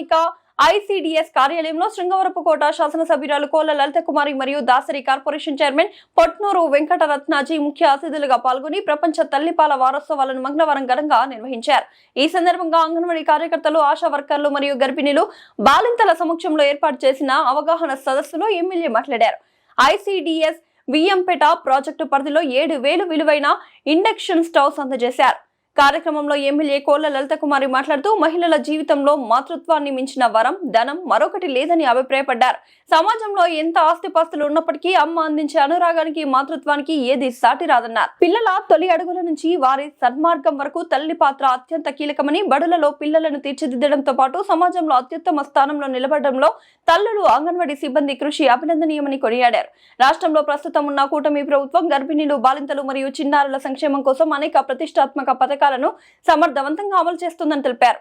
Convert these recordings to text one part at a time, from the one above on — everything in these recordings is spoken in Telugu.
స్థానిక ఐసిడిఎస్ కార్యాలయంలో శృంగవరపుకోట శాసనసభ్యురాలు కోళ్ల లలితకుమారి మరియు దాసరి కార్పొరేషన్ చైర్మన్ పొట్నూరు వెంకటరత్నాజీ ముఖ్య అతిథులుగా పాల్గొని ప్రపంచ తల్లిపాల వారోత్సవాలను మంగళవారం ఘనంగా నిర్వహించారు. ఈ సందర్భంగా అంగన్వాడీ కార్యకర్తలు, ఆశా వర్కర్లు మరియు గర్భిణీలు, బాలింతల సమక్షంలో ఏర్పాటు చేసిన అవగాహన సదస్సులో ఎమ్మెల్యే మాట్లాడారు. ఐసిడిఎస్ వియ్యంపేట ప్రాజెక్టు పరిధిలో 7,000 విలువైన ఇండక్షన్ స్టవ్స్ అందజేశారు. కార్యక్రమంలో ఎమ్మెల్యే కోళ్ల లలితకుమారి మాట్లాడుతూ మహిళల జీవితంలో మాతృత్వాన్ని మించిన వరం, ధనం మరొకటి లేదని అభిప్రాయపడ్డారు. సమాజంలో ఎంత ఆస్తిపాస్తులు ఉన్నప్పటికీ అమ్మ అందించే అనురాగానికి, మాతృత్వానికి ఏది సాటి రాదన్నారు. పిల్లల తొలి అడుగుల నుంచి వారి సన్మార్గం వరకు తల్లి పాత్ర అత్యంత కీలకమని, బడులలో పిల్లలను తీర్చిదిద్దడంతో పాటు సమాజంలో అత్యుత్తమ స్థానంలో నిలబడడంలో తల్లులు, అంగన్వాడీ సిబ్బంది కృషి అభినందనీయమని కొనియాడారు. రాష్ట్రంలో ప్రస్తుతం ఉన్న కూటమి ప్రభుత్వం గర్భిణీలు, బాలింతలు మరియు చిన్నారుల సంక్షేమం కోసం అనేక ప్రతిష్టాత్మక పథకాలను సమర్థవంతంగా అమలు చేస్తుందని తెలిపారు.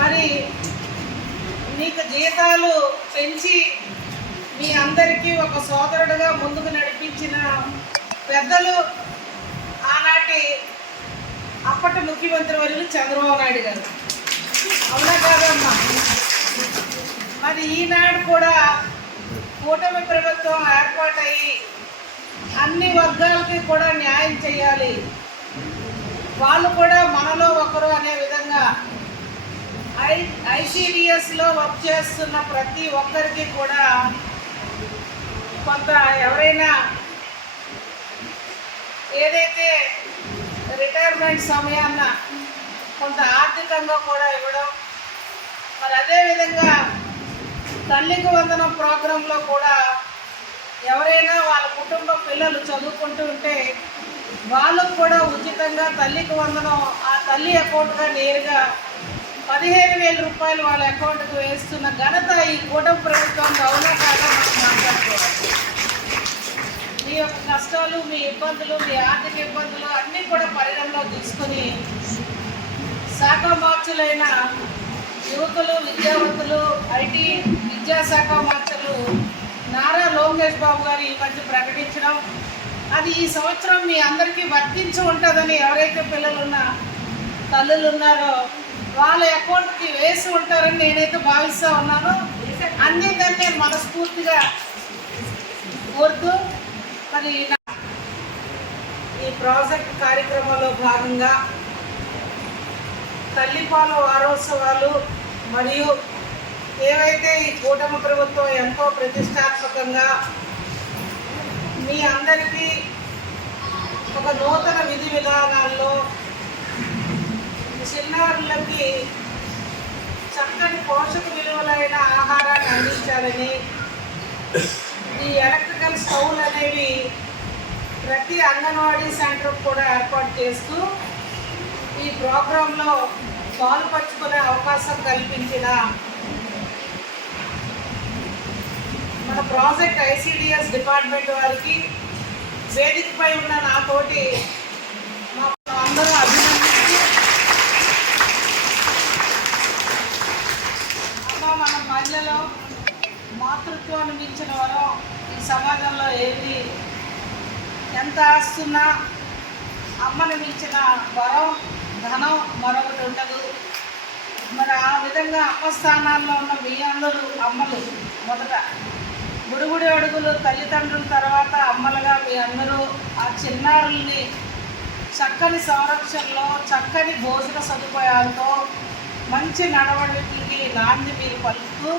మరి మీకు జీతాలు పెంచి మీ అందరికీ ఒక సోదరుడుగా ముందుకు నడిపించిన పెద్దలు ఆనాటి అప్పటి ముఖ్యమంత్రి వర్యులు చంద్రబాబు నాయుడు గారు. అవునా కాదమ్మా? మరి ఈనాడు కూడా కూటమి ప్రభుత్వం ఏర్పాటయ్యి అన్ని వర్గాలకి కూడా న్యాయం చేయాలి, వాళ్ళు కూడా మనలో ఒకరు అనే విధంగా ఐసిడిఎస్లో వర్క్ చేస్తున్న ప్రతి ఒక్కరికి కూడా కొంత ఎవరైనా ఏదైతే రిటైర్మెంట్ సమయాన్న కొంత ఆర్థికంగా కూడా ఇవ్వడం, మరి అదేవిధంగా తల్లికి వందనం ప్రోగ్రాంలో కూడా ఎవరైనా వాళ్ళ కుటుంబ పిల్లలు చదువుకుంటూ ఉంటే వాళ్ళకు కూడా ఉచితంగా తల్లికి వందనం ఆ తల్లి అకౌంట్గా నేరుగా 15,000 రూపాయలు వాళ్ళ అకౌంట్కి వేస్తున్న ఘనత ఈ కూటమి ప్రభుత్వం అవునా కాదా మనం మాట్లాడుకోవాలి. మీ యొక్క కష్టాలు, మీ ఇబ్బందులు, మీ ఆర్థిక ఇబ్బందులు అన్నీ కూడా పరిగణలో తీసుకుని శాఖ మార్చులైన యువకులు, విద్యావంతులు, ఐటీ విద్యాశాఖ మార్చులు నారా లోకేష్ బాబు గారు ఈ మధ్య ప్రకటించడం, అది ఈ సంవత్సరం మీ అందరికీ వర్తించి ఉంటుందని ఎవరైతే పిల్లలున్న తల్లులు ఉన్నారో వాళ్ళ అకౌంట్కి వేసి ఉంటారని నేనైతే భావిస్తూ ఉన్నాను. అన్ని దాన్ని మనస్ఫూర్తిగా కోరుతూ మరి ఈ ప్రాజెక్ట్ కార్యక్రమంలో భాగంగా తల్లిపాల వారోత్సవాలు మరియు ఏవైతే ఈ కూటమి ప్రభుత్వం ఎంతో ప్రతిష్టాత్మకంగా మీ అందరికీ ఒక నూతన విధి విధానాల్లో చిన్నారులకి చక్కని పోషక విలువలైన ఆహారాన్ని అందించాలని, ఈ ఎలక్ట్రికల్ స్టవ్లు అనేవి ప్రతి అంగన్వాడీ సెంటర్ కూడా ఏర్పాటు చేస్తూ ఈ ప్రోగ్రాంలో పాల్పంచుకునే అవకాశం కల్పించిన మన ప్రాజెక్ట్ ఐసిడిఎస్ డిపార్ట్మెంట్ వారికి, వేదికపై ఉన్న నాతోటి అందరూ అభినందించి మన మహిళలో మాతృత్వాన్ని మించిన వరం ఈ సమాజంలో ఏది, ఎంత ఆస్తున్నా అమ్మని మించిన వరం, ధనం మరొకటి ఉండదు. మరి ఆ విధంగా అమ్మ స్థానాల్లో ఉన్న మీ అందరూ అమ్మలు మొదట గుడిగుడి అడుగులు తల్లిదండ్రుల తర్వాత అమ్మలుగా మీ అందరూ ఆ చిన్నారుల్ని చక్కని సంరక్షణలో, చక్కని భోజన సదుపాయాలతో, మంచి నడవడికి నాంది మీరు పలుకుతూ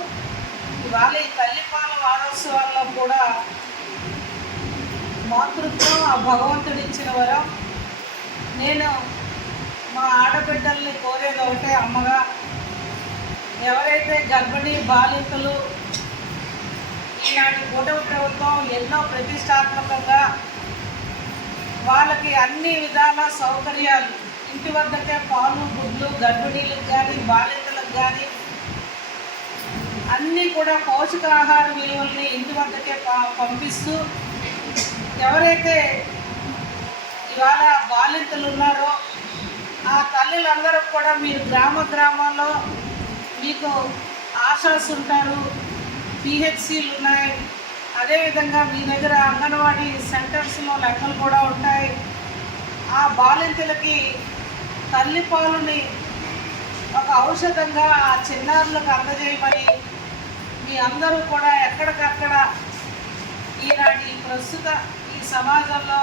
ఇవాళ ఈ తల్లిపాల వారోత్సవాల్లో కూడా మాతృత్వం ఆ భగవంతుడిచ్చిన వరం. నేను మా ఆడబిడ్డల్ని కోరేది ఒకటే, అమ్మగా ఎవరైతే గర్భిణీ బాలింతలు ఈనాటి కూటమి ప్రభుత్వం ఎన్నో ప్రతిష్టాత్మకంగా వాళ్ళకి అన్ని విధాల సౌకర్యాలు ఇంటి వద్దకే పాలు, గుడ్లు గర్భిణీలకు కానీ బాలింతలకు కానీ అన్నీ కూడా పౌష్టికాహార విలువల్ని ఇంటి వద్దకే పంపిస్తూ ఎవరైతే ఇవాళ బాలింతలు ఉన్నారో ఆ తల్లులందరూ కూడా మీరు గ్రామాల్లో మీకు ఆశాస్ ఉంటారు, పిహెచ్సిలు ఉన్నాయి, అదేవిధంగా మీ దగ్గర అంగన్వాడీ సెంటర్స్లో లెక్కలు కూడా ఉంటాయి. ఆ బాలింతలకి తల్లిపాలని ఒక ఔషధంగా ఆ చిన్నారులకు అందజేయమని మీ అందరూ కూడా ఎక్కడికక్కడ ఈనాటి ప్రస్తుత ఈ సమాజంలో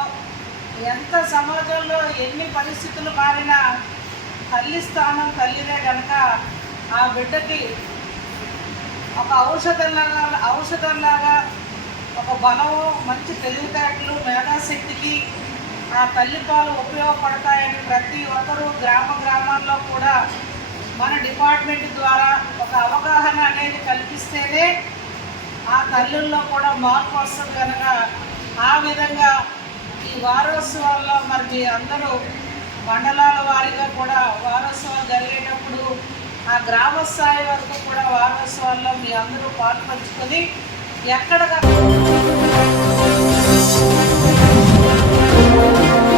సమాజంలో ఎన్ని పరిస్థితులు మారినా తల్లి స్థానం తల్లిదే కనుక ఆ బిడ్డకి ఒక ఔషధంలాగా ఒక బలము మంచి తెలివితేటలు మేధాశక్తికి ఆ తల్లిపాలు ఉపయోగపడతాయని ప్రతి ఒక్కరూ గ్రామాల్లో కూడా మన డిపార్ట్మెంట్ ద్వారా ఒక అవగాహన అనేది కల్పిస్తేనే ఆ తల్లుల్లో కూడా మార్పు వస్తుంది కనుక ఆ విధంగా ఈ వారోత్సవాల్లో మరి మీ అందరూ మండలాల వారీగా కూడా వారోత్సవాలు జరిగేటప్పుడు ఆ గ్రామ స్థాయి వరకు కూడా వారోత్సవాల్లో మీ అందరూ పాల్పంచుకొని ఎక్కడికక్కడ